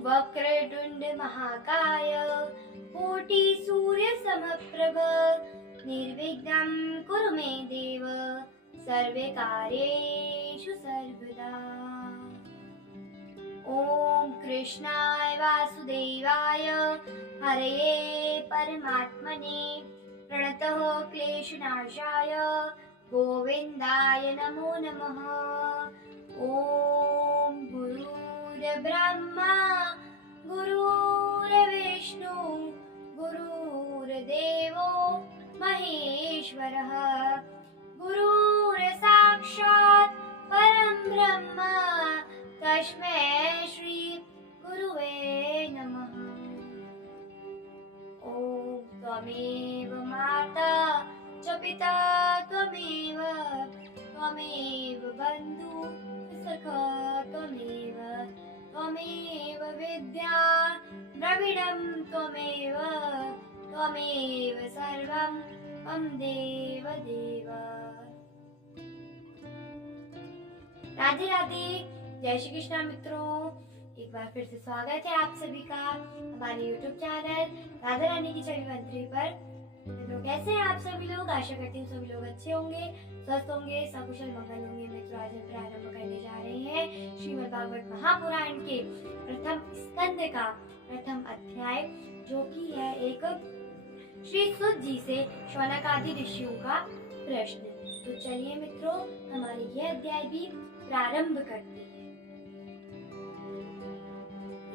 वक्रतुंड महाकाय कोटि सूर्य समप्रभ निर्विघ्नं कुरु मे देव सर्वे कार्येषु सर्वदा। ओम कृष्णाय वासुदेवाय हरये परमात्मने प्रणतः क्लेशनाशाय गोविन्दाय नमो नमः। ओम गुरुर्ब्रह्मा गुरुर्विष्णु गुरुर्देवो महेश्वरः गुरुर्साक्षात् परं ब्रह्म तस्मै श्री गुरुवे नमः। ओम त्वमेव माता च पिता त्वमेव बन्धु सखा त्वमेव विद्या द्रविणं त्वमेव सर्वं मम देव। राधे राधे, जय श्री कृष्ण मित्रों। एक बार फिर से स्वागत है आप सभी का हमारे YouTube चैनल राधा रानी की छवि मंत्री पर। मित्रों, कैसे हैं आप सभी लोग? आशा करती हूँ सभी लोग अच्छे होंगे, स्वस्थ होंगे, सकुशल मंगल होंगे। मित्रों, आज हम प्रारंभ करने जा रहे हैं श्रीमद् भागवत महापुराण के प्रथम स्कंद का प्रथम अध्याय, जो कि है एक श्री सुत जी से शौनक आदि ऋषियों का प्रश्न। तो चलिए मित्रों, हमारे यह अध्याय भी प्रारंभ करते हैं।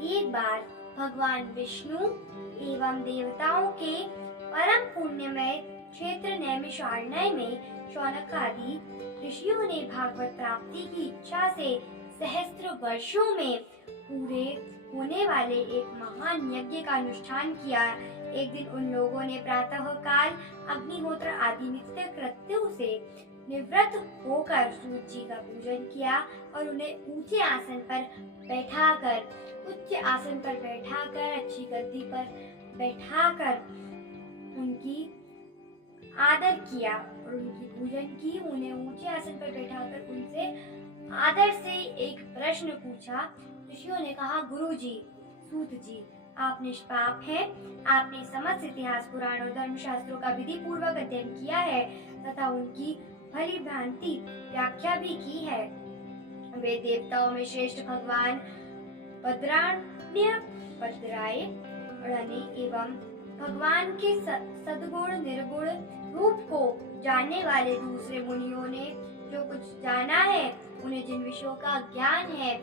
एक बार भगवान विष्णु एवं देवताओं के परम पुण्यमय क्षेत्र नैमिषारण्य में शौनक आदि ऋषियों ने भागवत प्राप्ति की इच्छा से सहस्त्र वर्षों में पूरे होने वाले एक महान यज्ञ का अनुष्ठान किया। एक दिन उन लोगों ने प्रातः काल अग्निहोत्र आदि नित्य कृत्यों से निवृत्त होकर सूर्य जी का पूजन किया और उन्हें ऊंचे आसन पर बैठाकर, उच्च आसन पर बैठाकर, अच्छी गद्दी पर बैठाकर उनकी आदर किया और उनकी पूजन की। उन्हें ऊंचे आसन पर बैठाकर उनसे आदर से एक प्रश्न पूछा। ऋषियों ने कहा, गुरुजी, सूत जी, आप निष्पाप हैं। आपने समस्त इतिहास, पुराण और धर्मशास्त्रों का विधि पूर्वक अध्ययन किया है तथा उनकी भली भांति व्याख्या भी की है। वे देवताओं में श्रेष्ठ भगवान भद्राय एवं भगवान के सद्गुण निर्गुण रूप को जानने वाले दूसरे मुनियों ने जो कुछ जाना है, उन्हें जिन विषयों का ज्ञान है,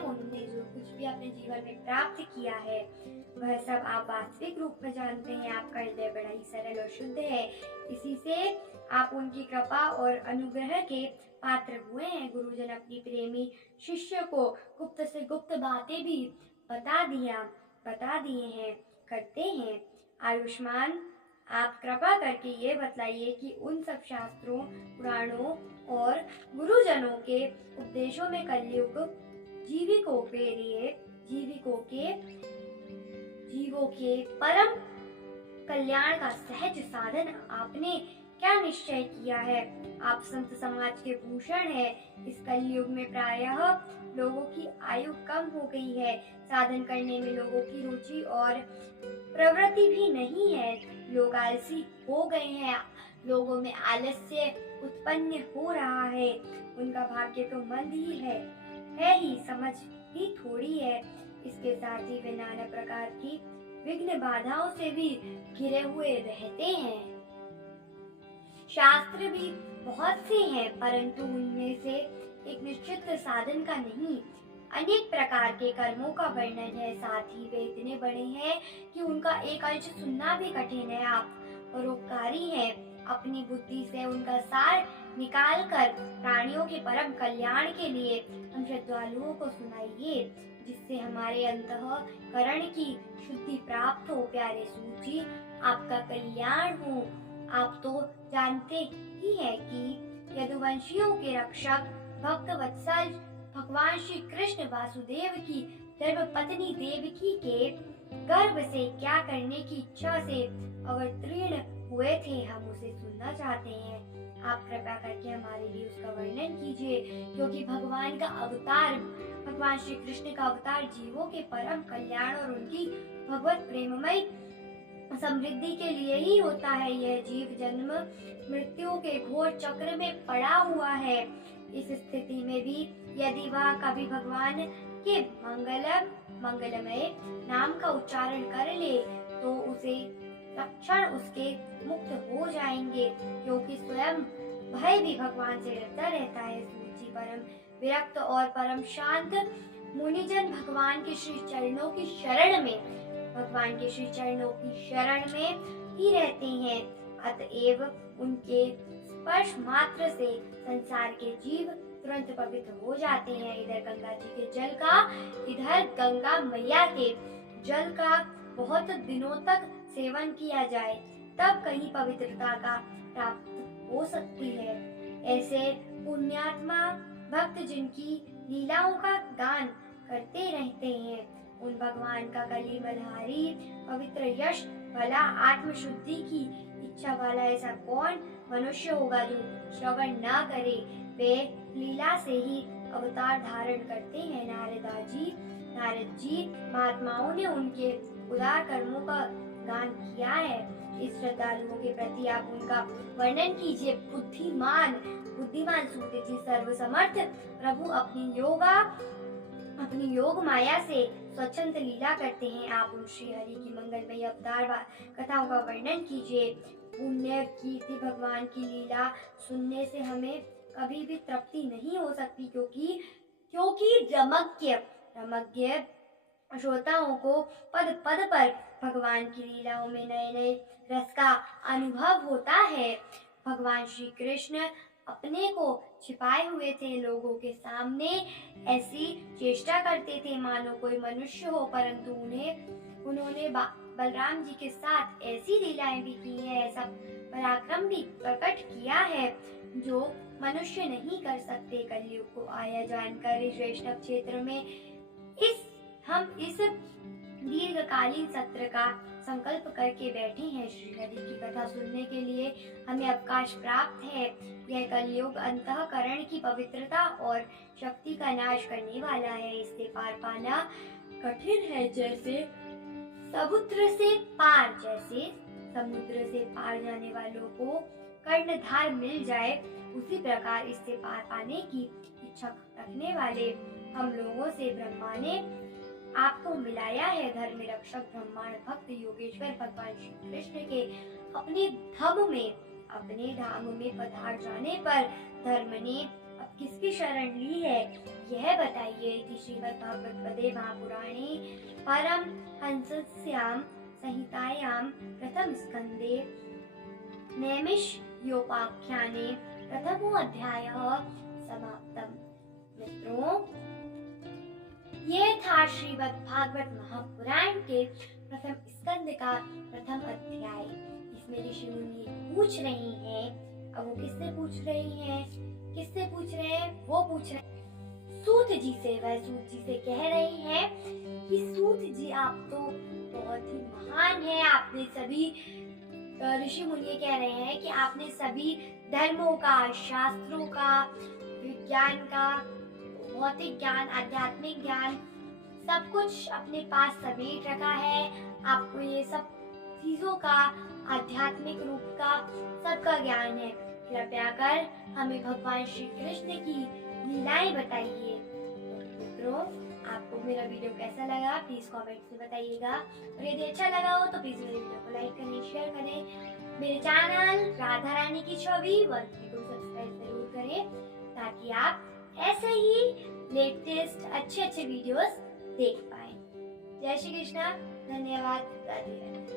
उन्होंने जो कुछ भी अपने जीवन में प्राप्त किया है, वह सब आप वास्तविक रूप में जानते हैं। आपका हृदय बड़ा ही सरल और शुद्ध है, इसी से आप उनकी कृपा और अनुग्रह के पात्र हुए हैं। गुरुजन अपनी प्रेमी शिष्य को गुप्त से गुप्त बातें भी बता दिए हैं, करते हैं। आयुष्मान, आप कृपा करके ये बतलाइए कि उन सब शास्त्रों, पुराणों और गुरुजनों के उपदेशों में कलयुग जीवों के परम कल्याण का सहज साधन आपने क्या निश्चय किया है। आप संत समाज के भूषण हैं। इस कलयुग में प्रायः लोगों की आयु कम हो गई है। साधन करने में लोगों की रुचि और प्रवृत्ति भी नहीं है। लोग आलसी हो गए हैं। लोगों में आलस्य उत्पन्न हो रहा है। उनका भाग्य तो मंद ही है ही, समझ ही थोड़ी है। इसके साथ ही वे नाना प्रकार की विघ्न बाधाओं से भी घिरे हुए रहते हैं। शास्त्र भी बहुत से हैं, परंतु उनमें से एक निश्चित साधन का नहीं। अनेक प्रकार के कर्मों का वर्णन है। साथ ही वे इतने बड़े हैं कि उनका एक अंश सुनना भी कठिन है। आप परोपकारी हैं। अपनी बुद्धि से उनका सार निकालकर प्राणियों के परम कल्याण के लिए हम श्रद्धालुओं को सुनाइए, जिससे हमारे अंतःकरण की शुद्धि प्राप्त हो। प्यारे सूत जी, आपका कल्याण हो। आप तो जानते ही हैं कि यदुवंशियों के रक्षक भक्त वत्सल भगवान श्री कृष्ण वासुदेव की धर्मपत्नी देवकी के गर्भ से क्या करने की इच्छा से अवतीर्ण हुए थे, हम उसे सुनना चाहते हैं। आप कृपया करके हमारे लिए उसका वर्णन कीजिए, क्योंकि भगवान का अवतार, भगवान श्री कृष्ण का अवतार जीवों के परम कल्याण और उनकी भगवत प्रेममय समृद्धि के लिए ही होता है। यह जीव जन्म मृत्यु के घोर चक्र में पड़ा हुआ है। इस स्थिति में भी यदि वह कभी भगवान के मंगलमय नाम का उच्चारण कर ले तो उसे तत्क्षण उसके मुक्त हो जाएंगे, क्योंकि स्वयं भय भी भगवान से डरता रहता है। सूत जी परम विरक्त और परम शांत मुनिजन भगवान के श्री चरणों की शरण में ही रहते हैं। अतएव उनके स्पर्श मात्र से संसार के जीव तुरंत पवित्र हो जाते हैं। इधर गंगा मैया के जल का बहुत दिनों तक सेवन किया जाए तब कहीं पवित्रता का प्राप्त हो सकती है। ऐसे पुण्यात्मा भक्त जिनकी लीलाओं का गान करते रहते हैं, उन भगवान का कली बलहारी पवित्र यश भला आत्मशुद्धि की इच्छा वाला ऐसा कौन मनुष्य होगा जो श्रवण न करे। वे लीला से ही अवतार धारण करते हैं। नारद जी महात्माओं ने उनके उदार कर्मों का गान किया है। इस श्रद्धालुओं के प्रति आप उनका वर्णन कीजिए। बुद्धिमान सूत जी सर्वसमर्थ प्रभु अपनी योग माया से स्वच्छंद लीला करते हैं। आप उन श्री हरि की मंगलमय अवतार कथाओं का वर्णन कीजिए। पुण्य कीर्ति भगवान की लीला सुनने से हमें कभी भी तृप्ति नहीं हो सकती, क्योंकि रमज्ञ श्रोताओं को पद पद पर भगवान की लीलाओं में नए नए रस का अनुभव होता है। भगवान श्री कृष्ण अपने को छिपाए हुए थे, लोगों के सामने ऐसी चेष्टा करते थे मानो कोई मनुष्य हो, परंतु उन्होंने बलराम जी के साथ ऐसी लीलाएं भी की है, ऐसा पराक्रम भी प्रकट किया है जो मनुष्य नहीं कर सकते। कलयुग को आया जानकर इस वैष्णव क्षेत्र में हम इस दीर्घकालीन सत्र का संकल्प करके बैठे हैं। श्री हरि की कथा सुनने के लिए हमें अवकाश प्राप्त है। यह कलयुग अंतःकरण की पवित्रता और शक्ति का नाश करने वाला है। इससे पार पाना कठिन है। जैसे समुद्र से पार जाने वालों को कर्णधार मिल जाए, उसी प्रकार इससे पार पाने की इच्छा रखने वाले हम लोगों से ब्रह्मा ने आपको मिलाया है। धर्म रक्षक ब्रह्मांड भक्त योगेश्वर भगवान श्री कृष्ण के अपने धाम में पधार जाने पर धर्म ने अब किसकी शरण ली है, यह बताइए। श्रीमद् भागवत पदे महापुराणे परम हंसस्याम संहितायां प्रथम स्कंदे नैमिषयोपाख्याने प्रथमो अध्यायः समाप्तम्। मित्रों, यह था श्रीमद् भागवत महापुराण के प्रथम स्कंद का प्रथम अध्याय। इसमें ऋषि मुनि पूछ रहे हैं, अब वो किससे पूछ रहे हैं? वो पूछ रहे हैं सूत जी से। वह सूत जी से कह रहे हैं कि सूत जी आप तो बहुत ही महान हैं। आपने सभी ऋषि मुनि कह रहे हैं कि आपने सभी धर्मों का, शास्त्रों का, विज्ञान का, भौतिक ज्ञान, आध्यात्मिक ज्ञान सब कुछ अपने पास समेट रखा है। आपको ये सब चीजों का, आध्यात्मिक रूप का सबका ज्ञान है। कृपया कर हमें भगवान श्री कृष्ण की लीलाएं बताइए। मित्रों, आपको मेरा वीडियो कैसा लगा प्लीज कमेंट्स में बताइएगा, और यदि अच्छा लगा हो तो प्लीज मेरे वीडियो को लाइक करें, शेयर करें। मेरे चैनल राधा रानी की छवि 1 को सब्सक्राइब जरूर करें, ताकि आप ऐसे ही लेटेस्ट अच्छे वीडियोस देख पाएं। जय श्री कृष्णा, धन्यवाद, राधे राधे।